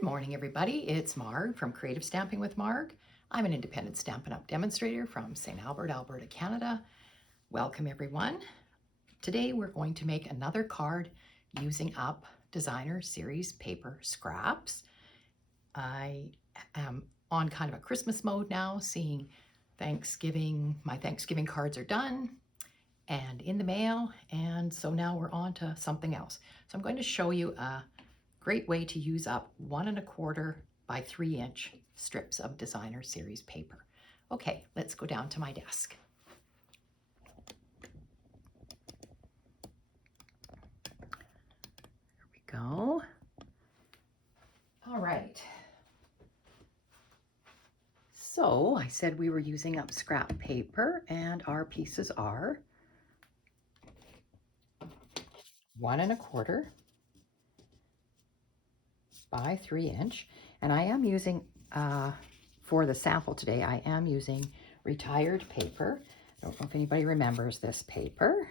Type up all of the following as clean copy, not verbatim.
Good morning, everybody. It's Marg from Creative Stamping with Marg. I'm an independent Stampin' Up! Demonstrator from St. Albert, Alberta, Canada. Welcome, everyone. Today we're going to make another card using up designer series paper scraps. I am on kind of a Christmas mode now, seeing my Thanksgiving cards are done and in the mail, and so now we're on to something else. So I'm going to show you a great way to use up 1 1/4 by 3 inch strips of designer series paper. Okay, let's go down to my desk. There we go. All right. So I said we were using up scrap paper, and our pieces are 1 1/4 by 3 inch, and I am using for the sample today, I am using retired paper. I don't know if anybody remembers this paper,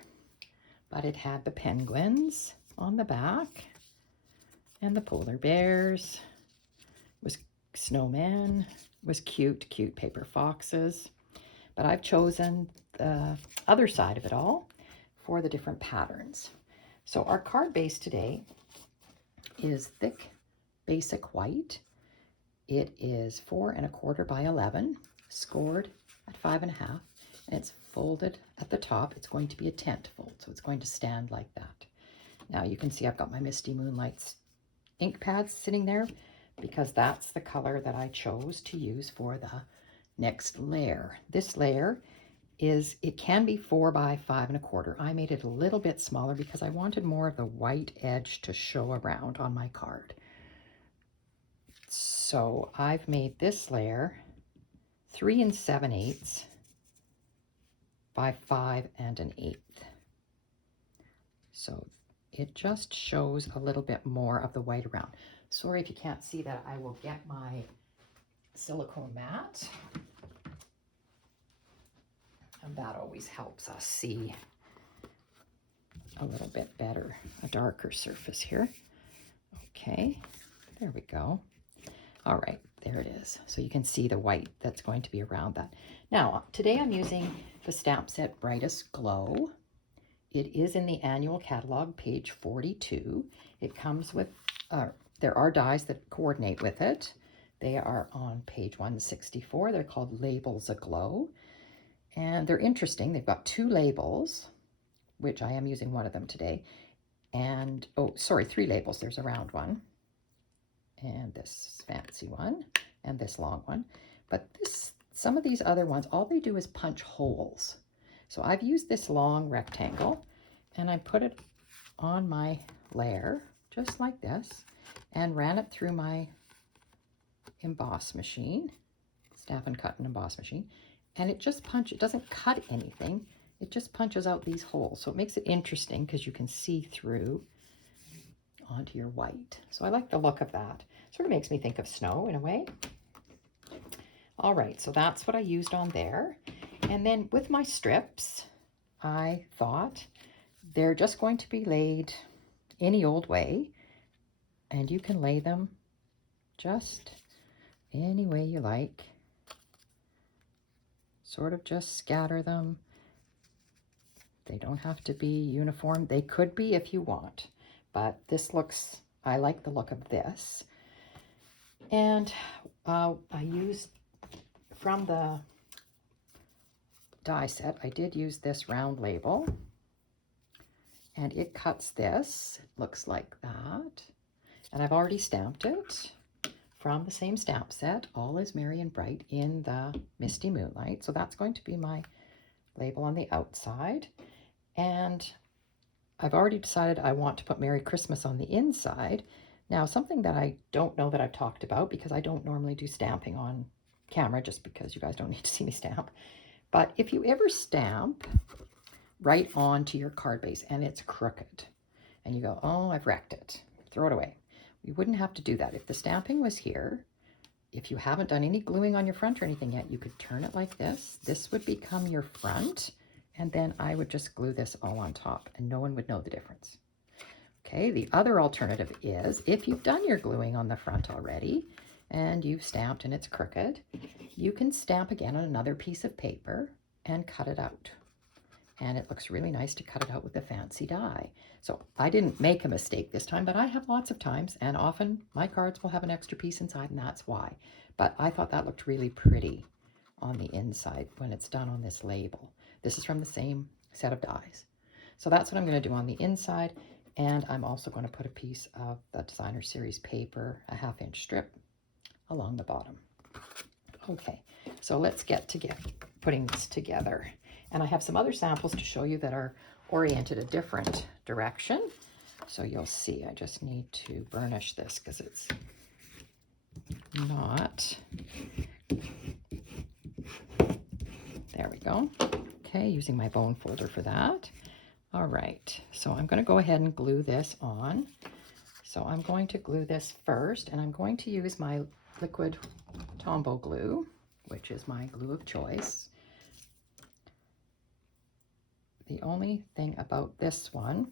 but it had the penguins on the back and the polar bears. It was snowmen. It was cute paper foxes. But I've chosen the other side of it all for the different patterns. So our card base today is thick basic white. It is 4 1/4 by 11, scored at 5 1/2, and it's folded at the top. It's going to be a tent fold, so it's going to stand like that. Now you can see I've got my Misty Moonlights ink pads sitting there because that's the color that I chose to use for the next layer. This layer it can be 4 by 5 1/4. I made it a little bit smaller because I wanted more of the white edge to show around on my card. So I've made this layer 3 7/8 by 5 1/8. So it just shows a little bit more of the white around. Sorry if you can't see that. I will get my silicone mat. And that always helps us see a little bit better, a darker surface here. Okay, there we go. All right, there it is. So you can see the white that's going to be around that. Now, today I'm using the stamp set Brightest Glow. It is in the annual catalog, page 42. It comes with, there are dies that coordinate with it. They are on page 164. They're called Labels Aglow. And they're interesting. They've got 2 labels, which I am using one of them today. And, oh, sorry, 3 labels. There's a round one, and this fancy one, and this long one. But some of these other ones, all they do is punch holes. So I've used this long rectangle, and I put it on my layer, just like this, and ran it through my emboss machine, Stampin' Cut and Emboss machine, and it doesn't cut anything, it just punches out these holes. So it makes it interesting because you can see through onto your white. So I like the look of that. Sort of makes me think of snow in a way. All right, so that's what I used on there. And then with my strips, I thought they're just going to be laid any old way, and you can lay them just any way you like. Sort of just scatter them. They don't have to be uniform. They could be if you want, but I like the look of this. And I used from the die set, I did use this round label, and it cuts this. It looks like that. And I've already stamped it from the same stamp set, All is Merry and Bright, in the Misty Moonlight. So that's going to be my label on the outside. And I've already decided I want to put Merry Christmas on the inside. Now, something that I don't know that I've talked about, because I don't normally do stamping on camera, just because you guys don't need to see me stamp. But if you ever stamp right onto your card base and it's crooked, and you go, oh, I've wrecked it, throw it away. You wouldn't have to do that. If the stamping was here, if you haven't done any gluing on your front or anything yet, you could turn it like this. This would become your front, and then I would just glue this all on top, and no one would know the difference. Okay, the other alternative is if you've done your gluing on the front already and you've stamped and it's crooked, you can stamp again on another piece of paper and cut it out. And it looks really nice to cut it out with a fancy die. So I didn't make a mistake this time, but I have lots of times, and often my cards will have an extra piece inside, and that's why. But I thought that looked really pretty on the inside when it's done on this label. This is from the same set of dies. So that's what I'm going to do on the inside, and I'm also going to put a piece of the Designer Series paper, a 1/2-inch strip, along the bottom. Okay, so let's get to putting this together. And I have some other samples to show you that are oriented a different direction. So you'll see, I just need to burnish this because it's not. There we go. Okay, using my bone folder for that. All right, so I'm going to go ahead and glue this on. So I'm going to glue this first, and I'm going to use my liquid Tombow glue, which is my glue of choice. The only thing about this one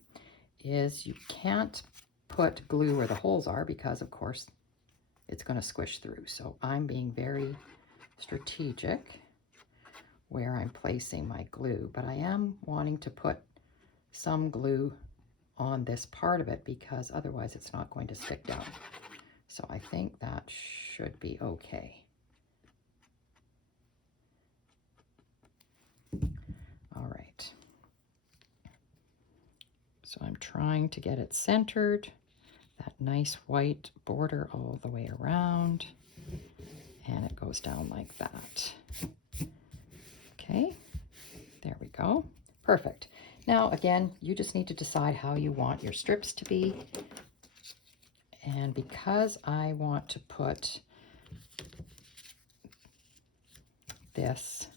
is you can't put glue where the holes are because, of course, it's going to squish through. So I'm being very strategic where I'm placing my glue, but I am wanting to put some glue on this part of it because otherwise it's not going to stick down. So I think that should be okay. All right. So I'm trying to get it centered, that nice white border all the way around, and it goes down like that. Okay, there we go. Perfect. Now, again, you just need to decide how you want your strips to be. And because I want to put this,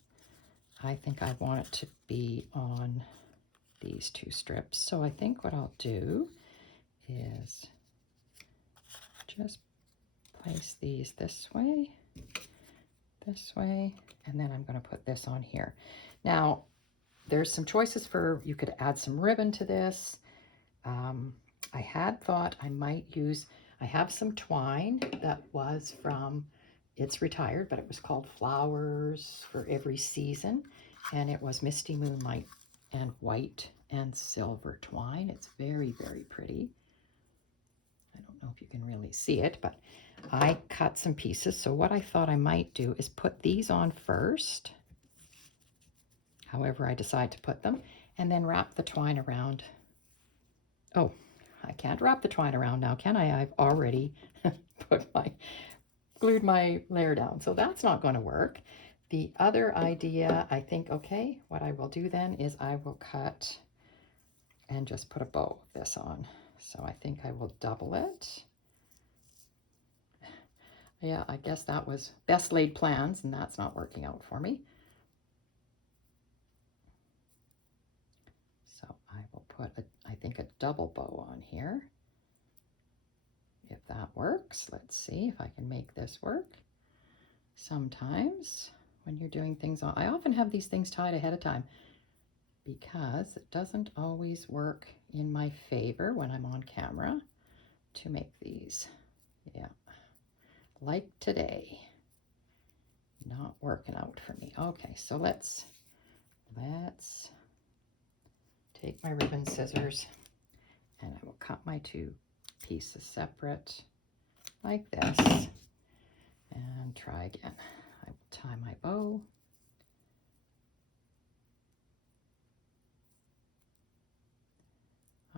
I think I want it to be on these two strips. So I think what I'll do is just place these this way, and then I'm going to put this on here. Now, there's some choices for, you could add some ribbon to this. I had thought I might use, I have some twine that was from, it's retired, but it was called Flowers for Every Season, and it was Misty Moonlight and white and silver twine. It's very, very pretty. I don't know if you can really see it, but I cut some pieces. So what I thought I might do is put these on first, however I decide to put them, and then wrap the twine around. Oh, I can't wrap the twine around now, can I? I've already glued my layer down, so that's not going to work. The other idea, I think, okay, what I will do then is I will cut and just put a bow of this on. So I think I will double it. Yeah, I guess that was best laid plans, and that's not working out for me. So I will put, I think, a double bow on here. If that works, let's see if I can make this work. Sometimes when you're doing things on, I often have these things tied ahead of time because it doesn't always work in my favor when I'm on camera to make these. Yeah, like today, not working out for me. Okay, so let's take my ribbon scissors and I will cut my two pieces separate like this and try again. I will tie my bow.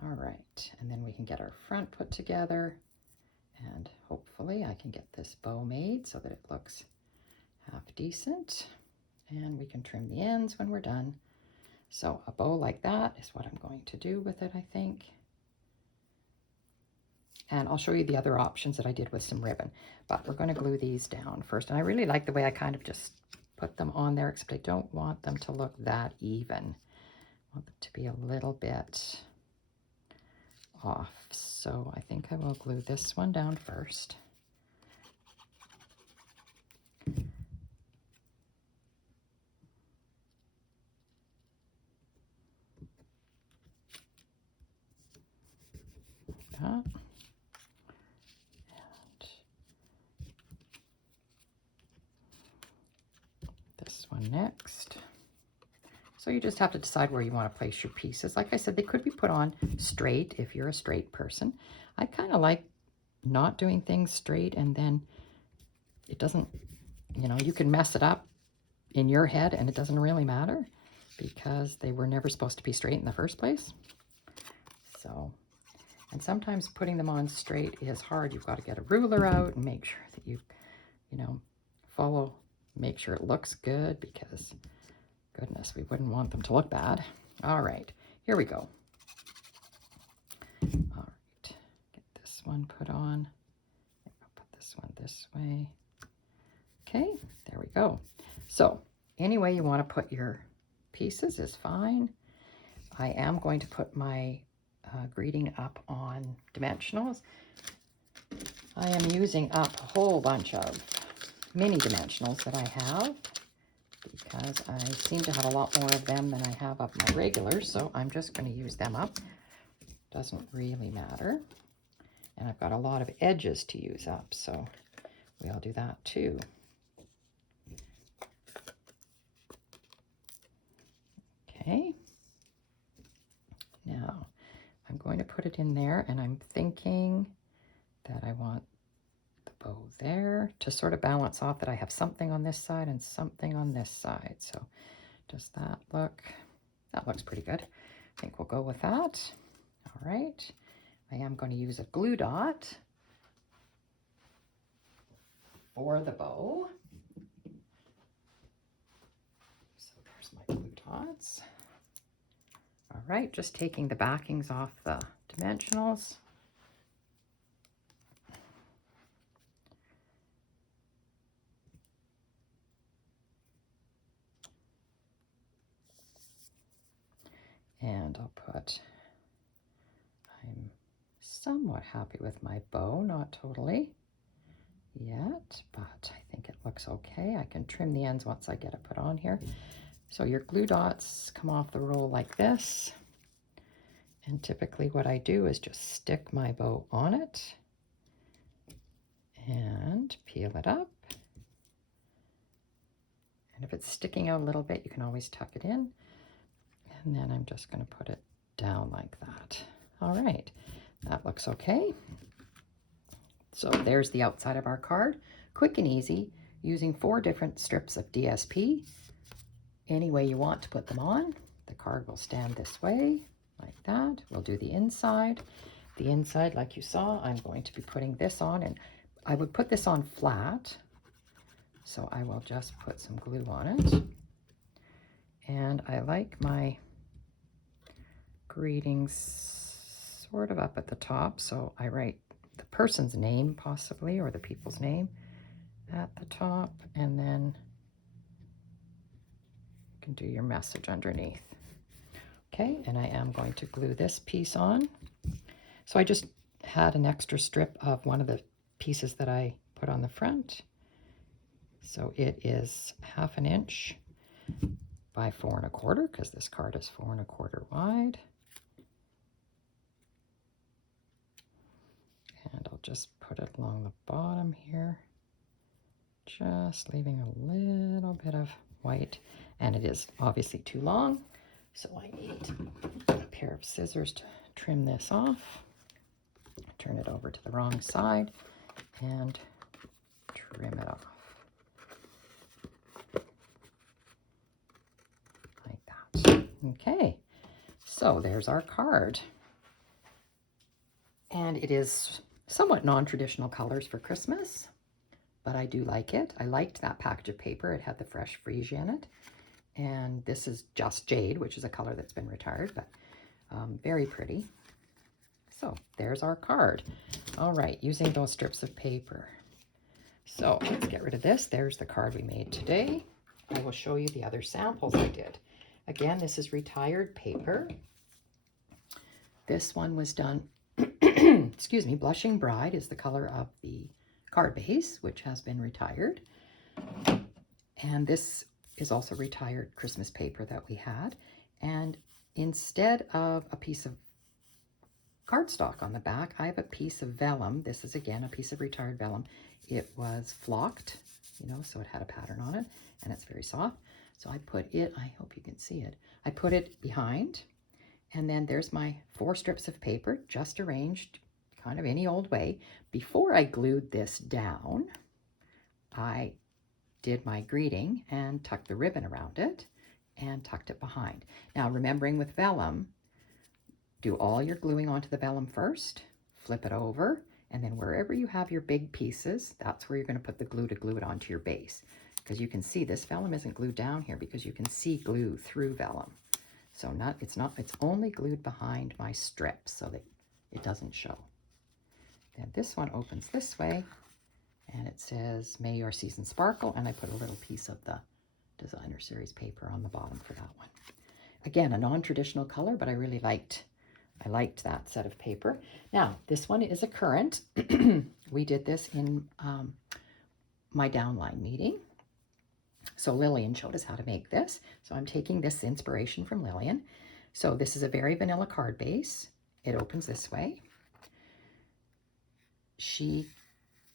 All right, and then we can get our front put together, and hopefully I can get this bow made so that it looks half decent, and we can trim the ends when we're done. So a bow like that is what I'm going to do with it, I think. And I'll show you the other options that I did with some ribbon, but we're going to glue these down first. And I really like the way I kind of just put them on there, except I don't want them to look that even. I want them to be a little bit off. So I think I will glue this one down first. one next. So you just have to decide where you want to place your pieces. Like I said, they could be put on straight if you're a straight person. I kind of like not doing things straight, and then it doesn't, you know, you can mess it up in your head and it doesn't really matter because they were never supposed to be straight in the first place. So, and sometimes putting them on straight is hard. You've got to get a ruler out and make sure that you know, make sure it looks good, because goodness, we wouldn't want them to look bad. All right, here we go. All right, get this one put on. I'll put this one this way. Okay, there we go. So any way you want to put your pieces is fine. I am going to put my greeting up on dimensionals. I am using up a whole bunch of mini dimensionals that I have because I seem to have a lot more of them than I have of my regulars, so I'm just going to use them up. Doesn't really matter. And I've got a lot of edges to use up, so we'll do that too. Okay. Now, I'm going to put it in there, and I'm thinking that I want the bow there to sort of balance off that I have something on this side and something on this side. So does that look, that looks pretty good. I think we'll go with that. All right. I am going to use a glue dot for the bow. So there's my glue dots. All right, just taking the backings off the dimensionals. And I'll put, I'm somewhat happy with my bow, not totally yet, but I think it looks okay. I can trim the ends once I get it put on here. So your glue dots come off the roll like this. And typically what I do is just stick my bow on it and peel it up. And if it's sticking out a little bit, you can always tuck it in. And then I'm just going to put it down like that. All right, that looks okay. So there's the outside of our card. Quick and easy, using 4 different strips of DSP. Any way you want to put them on. The card will stand this way, like that. We'll do the inside. The inside, like you saw, I'm going to be putting this on, and I would put this on flat. So I will just put some glue on it. And I like my greetings sort of up at the top, so I write the person's name possibly, or the people's name at the top, and then you can do your message underneath. Okay, and I am going to glue this piece on. So I just had an extra strip of one of the pieces that I put on the front. So it is 1/2 inch by 4 1/4, because this card is 4 1/4 wide. And I'll just put it along the bottom here, just leaving a little bit of white. And it is obviously too long, so I need a pair of scissors to trim this off. Turn it over to the wrong side and trim it off. Like that. Okay, so there's our card. And it is somewhat non-traditional colors for Christmas, but I do like it. I liked that package of paper. It had the fresh freesia in it. And this is just jade, which is a color that's been retired, but very pretty. So there's our card. All right, using those strips of paper. So let's get rid of this. There's the card we made today. I will show you the other samples I did. Again, this is retired paper. This one was done, excuse me, Blushing Bride is the color of the card base, which has been retired. And this is also retired Christmas paper that we had. And instead of a piece of cardstock on the back, I have a piece of vellum. This is, again, a piece of retired vellum. It was flocked, you know, so it had a pattern on it, and it's very soft. So I put it, I hope you can see it, I put it behind, and then there's my 4 strips of paper, just arranged kind of any old way. Before I glued this down, I did my greeting and tucked the ribbon around it and tucked it behind. Now, remembering with vellum, do all your gluing onto the vellum first, flip it over, and then wherever you have your big pieces, that's where you're going to put the glue to glue it onto your base. Because you can see this vellum isn't glued down here because you can see glue through vellum. So it's only glued behind my strip so that it doesn't show. Then this one opens this way, and it says, "May your season sparkle," and I put a little piece of the designer series paper on the bottom for that one. Again, a non-traditional color, but I really liked that set of paper. Now, this one is a current. We did this in my downline meeting. So Lillian showed us how to make this. So I'm taking this inspiration from Lillian. So this is a very vanilla card base. It opens this way. She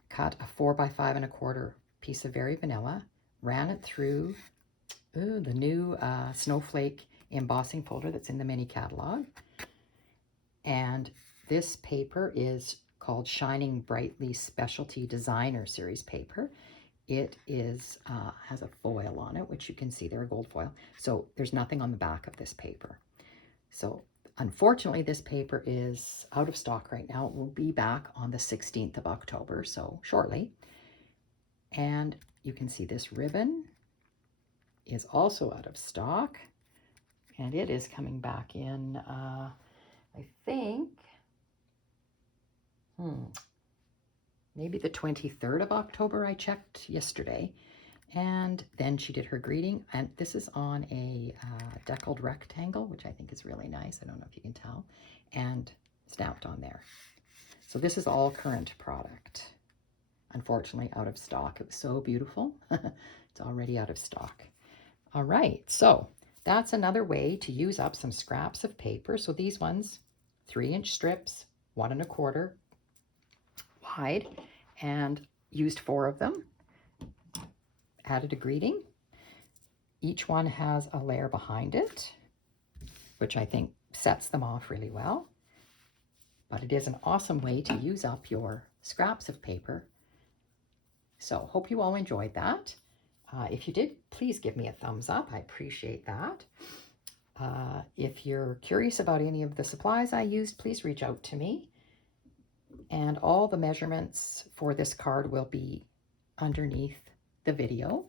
cut a 4 by 5 1/4 piece of very vanilla, ran it through the new snowflake embossing folder that's in the mini catalog. And this paper is called Shining Brightly Specialty Designer Series paper. It is has a foil on it, which you can see there, a gold foil. So there's nothing on the back of this paper. So unfortunately, this paper is out of stock right now. It will be back on the 16th of October, so shortly. And you can see this ribbon is also out of stock. And it is coming back in, I think, maybe the 23rd of October. I checked yesterday. And then she did her greeting, and this is on a deckled rectangle, which I think is really nice. I don't know if you can tell, and stamped on there. So this is all current product. Unfortunately, out of stock. It was so beautiful. It's already out of stock. All right, so that's another way to use up some scraps of paper. So these ones, 3-inch strips, 1 1/4 wide, and used 4 of them. Added a greeting. Each one has a layer behind it, which I think sets them off really well. But it is an awesome way to use up your scraps of paper. So hope you all enjoyed that. If you did, please give me a thumbs up. I appreciate that. If you're curious about any of the supplies I used, please reach out to me. And all the measurements for this card will be underneath the video.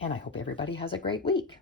And I hope everybody has a great week.